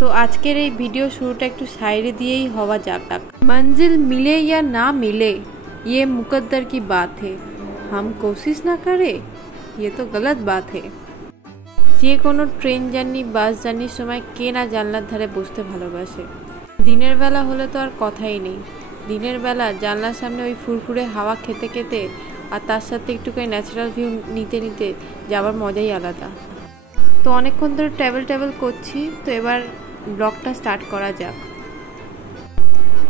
तो আজকের এই ভিডিও শুরুটা একটু শায়রি দিয়েই হওয়া যাক। मंजिल मिले या ना मिले ये मुकद्दर की बात है, हम कोशिश ना करें ये तो गलत बात है। যে কোনো ট্রেন জার্নি বাস জার্নির সময় কে না জানলার ধারে বসতে ভালোবাসে। দিনের বেলা হলে তো আর কথাই নেই। দিনের বেলা জানলার সামনে ওই ফুরফুরে হাওয়া খেতে খেতে আর তার সাথে একটুখানি ন্যাচারাল ভিউ নিতে নিতে যাওয়ার মজাই আলাদা। তো অনেকক্ষণ ধরে ট্রাভেল করছি, তো এবার ব্লগটা স্টার্ট করা যাক।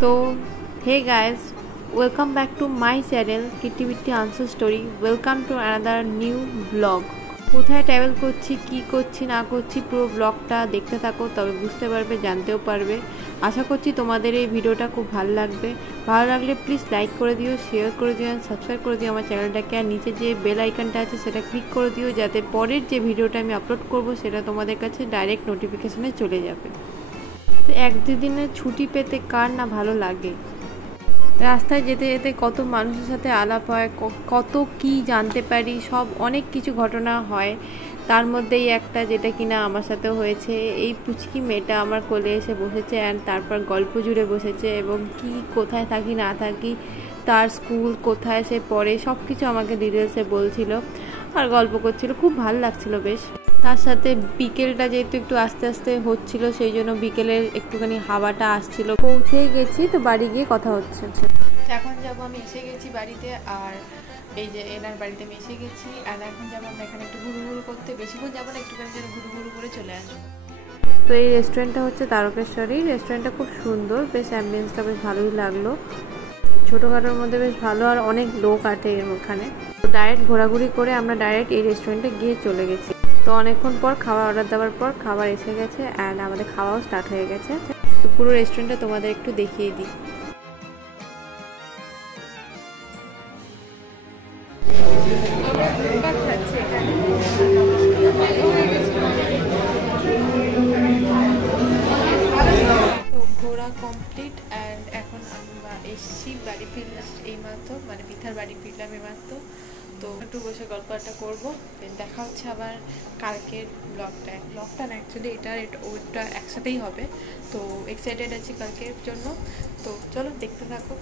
তো hey guys, welcome back to my channel কিটিভিটি answer story. Welcome to another new blog. কোথায় ট্রাভেল করছি, কি করছি না করছি, পুরো ব্লগটা দেখতে থাকো, তবে বুঝতে পারবে, জানতেও পারবে। আশা করছি তোমাদের এই ভিডিওটা খুব ভালো লাগবে। ভালো লাগলে প্লিজ লাইক করে দিও, শেয়ার করে দিও, সাবস্ক্রাইব করে দিও আমার চ্যানেলটাকে। আর নিচে যে বেল আইকনটা আছে সেটা ক্লিক করে দিও, যাতে পরের যে ভিডিওটা আমি আপলোড করব সেটা তোমাদের কাছে ডাইরেক্ট নোটিফিকেশানে চলে যাবে। তো এক দুদিনের ছুটি পেতে কার না ভালো লাগে। রাস্তায় যেতে যেতে কত মানুষের সাথে আলাপ হয়, কত কি জানতে পারি, সব অনেক কিছু ঘটনা হয়। তার মধ্যেই একটা যেটা কিনা আমার সাথেও হয়েছে। এই পুচকি মেয়েটা আমার কোলে এসে বসেছে অ্যান্ড তারপর গল্প জুড়ে বসেছে, এবং কি কোথায় থাকি না থাকি, তার স্কুল কোথায় সে পড়ে, সব কিছু আমাকে ডিটেলসে বলছিল আর গল্প করছিল। খুব ভালো লাগছিল বেশ। তার সাথে বিকেলটা যেহেতু একটু আস্তে আস্তে হচ্ছিল, সেই জন্য বিকেলের একটুখানি হাওয়াটা আসছিল। পৌঁছেই গেছি, তো বাড়ি গিয়ে কথা হচ্ছে। এখন যাবো, আমি এসে গেছি বাড়িতে, আর এই যে এনার বাড়িতে আমি এসে গেছি। আর এখন যাবো আমরা এখানে একটু ঘুরু করতে, বেশিক্ষণ যাবো না, একটুখানি যেন ঘুরু করে চলে আসবো। তো এই রেস্টুরেন্টটা হচ্ছে তারকেশ্বরী। রেস্টুরেন্টটা খুব সুন্দর, বেশ অ্যাম্বিয়েন্সটা বেশ ভালোই লাগলো। ছোটোখাটোর মধ্যে বেশ ভালো, আর অনেক লোক আছে এর ওখানে। তো ডাইরেক্ট ঘোরাঘুরি করে আমরা ডাইরেক্ট এই রেস্টুরেন্টে গিয়ে চলে গেছি। তো অনেকক্ষণ পর খাবার অর্ডার দেওয়ার পর খাবার এসে গেছে অ্যান্ড আমাদের খাওয়াও স্টার্ট হয়ে গেছে। তো পুরো রেস্টুরেন্টটা তোমাদের একটু দেখিয়ে দিই। তো ঘোরা কমপ্লিট অ্যান্ড এখন আমরা এসছি বাড়ি ফিরলাম এইমাত্র, মানে পিঠার বাড়ি ফিরলাম এইমাত্র। তো একটু বসে গল্পটা করবো, দেখা হচ্ছে আবার কালকের ব্লগটা না, অ্যাকচুয়ালি ওটা একসাথেই হবে। তো এক্সাইটেড আছি কালকের জন্য। তো চলো দেখতে থাকো,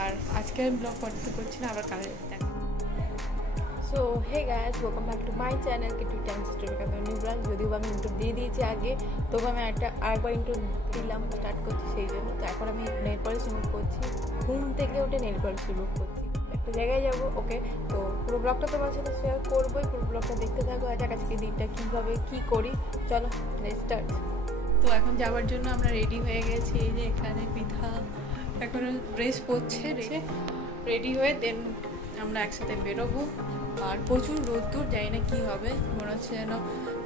আর আজকের ব্লগ কন্টিনিউ করছি না, আবার কালকে দেখা। So hey guys, welcome back to my channel কিটিভিটি আনসার স্টোরি का নিউ ব্রাঞ্চ। যদিও আমি ইন্ট্রো দিয়ে দিয়েছি আগে, তবু আমি আরেকবার ইন্ট্রো দিলাম, স্টার্ট করছি সেই জন্য। তো এখন আমি নেল পলিশ রিমুভ করছি, ঘুম থেকে উঠে নেল পলিশ রিমুভ করছি, একটা জায়গায় যাবো। ওকে, তো পুরো ব্লগটা তোমার সাথে শেয়ার করবোই, পুরো ব্লগটা দেখতে থাকো। আজকে দিনটা কীভাবে কী করি, চলো স্টার্ট। তো এখন যাওয়ার জন্য আমরা রেডি হয়ে গেছি। এই যে এখানে পিঠা এখন ড্রেস পরছে, রেডি হয়ে দেন আমরা একসাথে বেরোবো। আর প্রচুর রোদ্দুর, জানি না কী হবে, মনে হচ্ছে যেন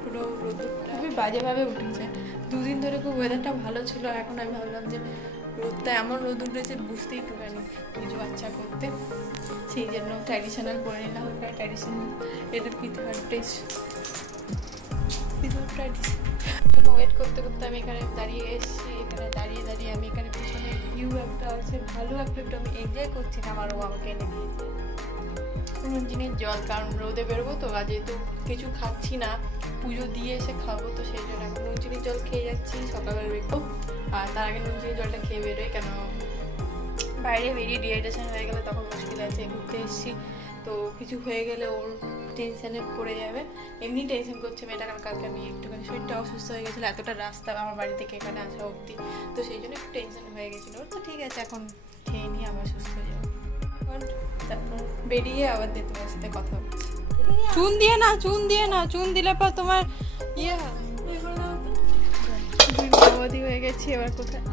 পুরো রোদ্দুর খুবই বাজেভাবে উঠেছে। দুদিন ধরে খুব ওয়েদারটা ভালো ছিল, এখন আমি ভাবলাম যে রোদটা এমন রোদ উঠেছে বুঝতেই একটুখানি পুজো বাচ্চা করতে, সেই জন্য ট্র্যাডিশনাল করে নিলাম। ট্র্যাডিশনাল এটা পিঠার ড্রেস, ট্র্যাডিশনাল ওয়েট করতে করতে আমি এখানে দাঁড়িয়ে এসেছি। এখানে দাঁড়িয়ে আমি এখানে পিছনে ভিউ একটা আছে, ভালো একটা একটু আমি এনজয় করছি না, আমারও আমাকে এনে দিয়েছে নুন চিনির জল, কারণ রোদে বেরোবো তো, আর যেহেতু কিছু খাচ্ছি না, পুজো দিয়ে এসে খাবো, তো সেই জন্য এখন নুন চিনির জল খেয়ে যাচ্ছি সকালবেলা বেরোবো। আর তার আগে নুন চিনির জলটা খেয়ে বেরোই, কেন বাইরে বেরিয়ে ডিহাইড্রেশন হয়ে গেলে তখন মুশকিল আছে। ঘুরতে এসেছি তো কিছু হয়ে গেলে ওর টেনশানে পড়ে যাবে। এমনি টেনশন করছে মেয়েটা, কারণ কালকে আমি একটুখানি শরীরটা অসুস্থ হয়ে গেছিলো, এতটা রাস্তা আমার বাড়ি থেকে এখানে আসা অবধি, তো সেই জন্য একটু টেনশন হয়ে গেছিলো। তো ঠিক আছে, এখন খেয়ে নিয়ে আবার সুস্থ হয়ে যাবো। তারপর বেরিয়ে আবার দিয়ে তোমার সাথে কথা হচ্ছে। চুন দিয়ে না, চুন দিলে পর তোমার ইয়ে দুই হয়ে গেছি। এবার কোথায়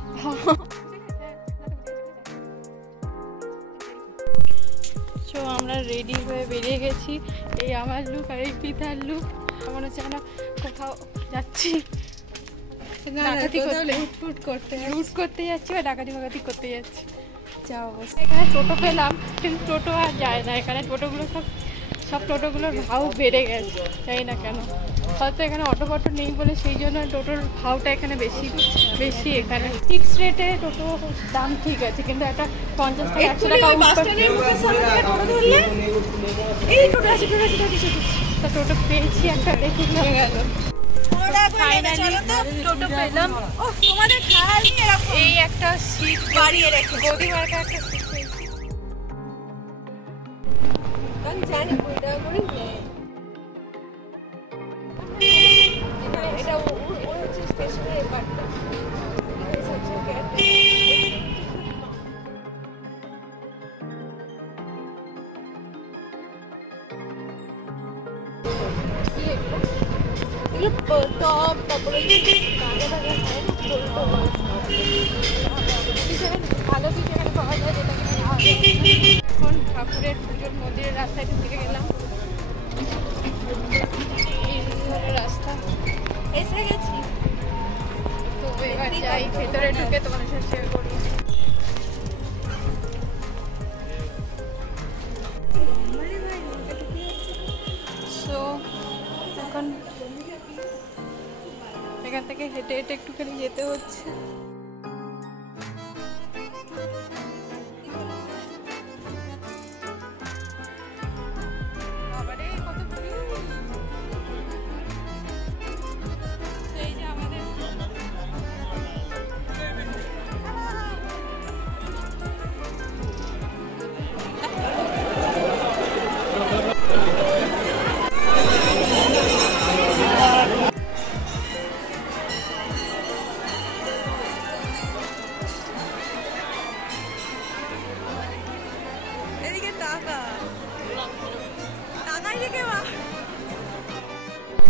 তো আমরা রেডি হয়ে বেরিয়ে গেছি। এই আমার লুক আর এই পিঠার লুক, মনে হচ্ছে না কোথাও যাচ্ছি, রুট করতে যাচ্ছি বা ডাকাতি করতে যাচ্ছি, যা অবস্থা। এখানে টোটো পেলাম, কিন্তু টোটো আর যায় না এখানে। টোটোগুলো সব টোটোগুলোর ভাও বেড়ে গেছে, জানি না কেন। হয়তো এখানে অটো নেই বলে সেই জন্য টোটোর ভাওটা এখানে বেশি। এখানে ফিক্স রেটে টোটো দাম ঠিক আছে, কিন্তু একটা 50 থেকে 100 টাকা টোটো পেয়েছি একটা, দেখে গেল ফাইনালি টোটো পেলাম। তোমাদের খালি এই একটা সিট বাড়িয়ে রেখে গদি মার্কা একটা সিট পেয়েছি। আমি জানি কোনটা করে এটা ওই হচ্ছে স্টেশনের পার্টটা। टॉप कपड़े ভালো কিছু এখানে পাওয়া যায় যেটা এখন ঠাকুরের পুজোর মন্দিরের রাস্তায় ঢুকে গেলাম। রাস্তা এসে গেছি, তো এবার যাই ভেতরে ঢুকে তোমাদের সাথে শেয়ার করবো। সো এখন এখান থেকে হেঁটে হেঁটে একটুখানি যেতে হচ্ছে।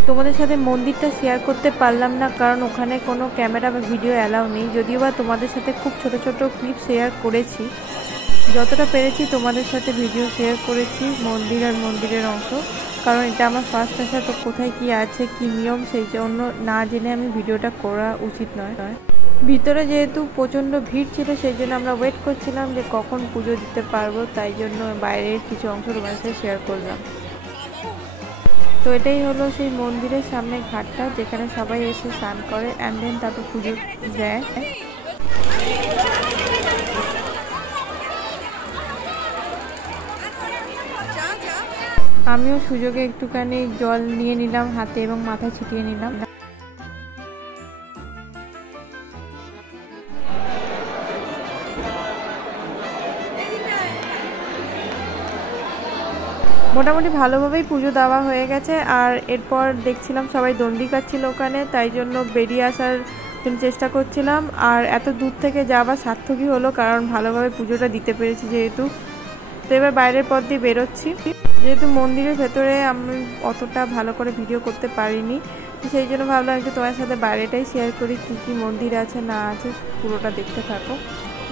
তোমাদের সাথে মন্দিরটা শেয়ার করতে পারলাম না, কারণ ওখানে কোনো ক্যামেরা বা ভিডিও অ্যালাউ নেই। যদিও বা তোমাদের সাথে খুব ছোট ছোট ক্লিপ শেয়ার করেছি, যতটা পেরেছি তোমাদের সাথে ভিডিও শেয়ার করেছি মন্দির আর মন্দিরের অংশ, কারণ এটা আমার ফার্স্ট আসা, তো কোথায় কি আছে কি নিয়ম সেই জন্য না জেনে আমি ভিডিওটা করা উচিত নয়। ভিতরে যেহেতু প্রচণ্ড ভিড় ছিল সেই জন্য আমরা ওয়েট করছিলাম যে কখন পুজো দিতে পারবো, তাই জন্য বাইরের কিছু অংশ তোমাদের সাথে শেয়ার করলাম। তো এটাই হলো সেই মন্দিরের সামনে ঘাটটা যেখানে সবাই এসে স্নান করে অ্যান্ড দেন তারপর পুজো দেয়। আমিও সুযোগে একটুখানি জল নিয়ে নিলাম হাতে এবং মাথায় ছিটিয়ে নিলাম। মোটামুটি ভালোভাবেই পুজো দেওয়া হয়ে গেছে। আর এরপর দেখছিলাম সবাই দণ্ডি কাটছিল ওখানে, তাই জন্য বেরিয়ে আসার জন্য চেষ্টা করছিলাম। আর এত দূর থেকে যাওয়া সার্থকই হলো, কারণ ভালোভাবে পুজোটা দিতে পেরেছি যেহেতু। তো এবার বাইরের পথ দিয়ে বেরোচ্ছি, যেহেতু মন্দিরের ভেতরে আমি অতটা ভালো করে ভিডিও করতে পারিনি, সেই জন্য ভাবলাম একটু তোমার সাথে বাইরেটাই শেয়ার করি, কী কী মন্দির আছে না আছে পুরোটা দেখতে থাকো।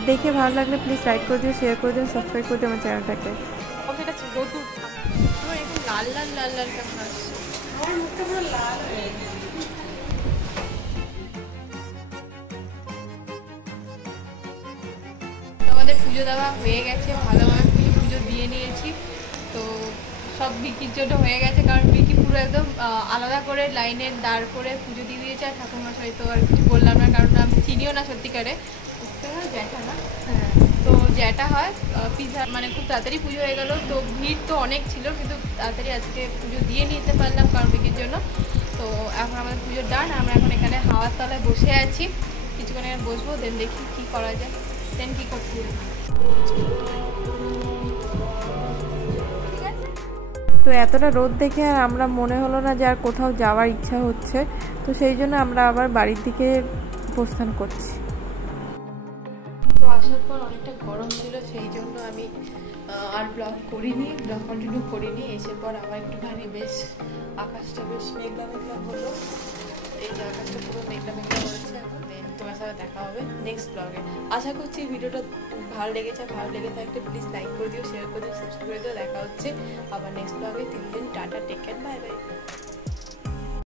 দেখে ভালো লাগলে প্লিজ লাইক করে দিও, শেয়ার করে দিও, সাবস্ক্রাইব করে দিও আমার চ্যানেলটাকে। লাল লাল লাল লাল কেমন আসছে, আমার মুখটা পুরো লাল হয়ে গেছে। আমাদের পুজো দেওয়া হয়ে গেছে, ভালোভাবে পুজো দিয়ে নিয়েছি। তো সব বিকির জন্য হয়ে গেছে, কারণ বিকি পুরো একদম আলাদা করে লাইনে দাঁড় করে পুজো দিয়ে দিয়েছে। আর ঠাকুরমশাই তো আর কিছু বললাম না, কারণ আমি চিনিও না সত্যিকারে, জ্যাঠা না, তো জ্যাঠা হয় পিজা, মানে খুব তাড়াতাড়ি পুজো হয়ে গেল। তো ভিড় তো অনেক ছিল, কিন্তু তাড়াতাড়ি আজকে পুজো দিয়ে নিতে পারলাম কারণ বিকির জন্য। তো এখন আমাদের পুজোর ডান, আমরা এখন এখানে হাওয়ার তলায় বসে আছি, কিছুক্ষণ এখানে বসবো, দেন দেখি কী করা যায়, দেন কী করতে হবে। তো এতটা রোদ দেখে আর আমরা মনে হলো না যে আর কোথাও যাওয়ার ইচ্ছা হচ্ছে, তো সেই জন্য আমরা আবার বাড়ির দিকে প্রস্থান করছি। তো আসার পর অনেকটা গরম ছিল, সেই জন্য আমি আর ব্লগ কন্টিনিউ করিনি। এসে পর আবার একটুখানি বেশ আকাশটা বেশ মেঘলা মেঘলা হলো, এই যে আকাশটা পুরো মেঘলা মেঘলা করেছে। এখন তোমার সাথে দেখা হবে নেক্সট ব্লগে। আশা করছি ভিডিওটা ভালো লেগেছে, ভালো লেগে থাকলে প্লিজ লাইক করে দিও, শেয়ার করে দিও, সাবস্ক্রাইব করে দিও। দেখা হচ্ছে আবার নেক্সট ব্লগে। 3 দিন tata, take care, bye by.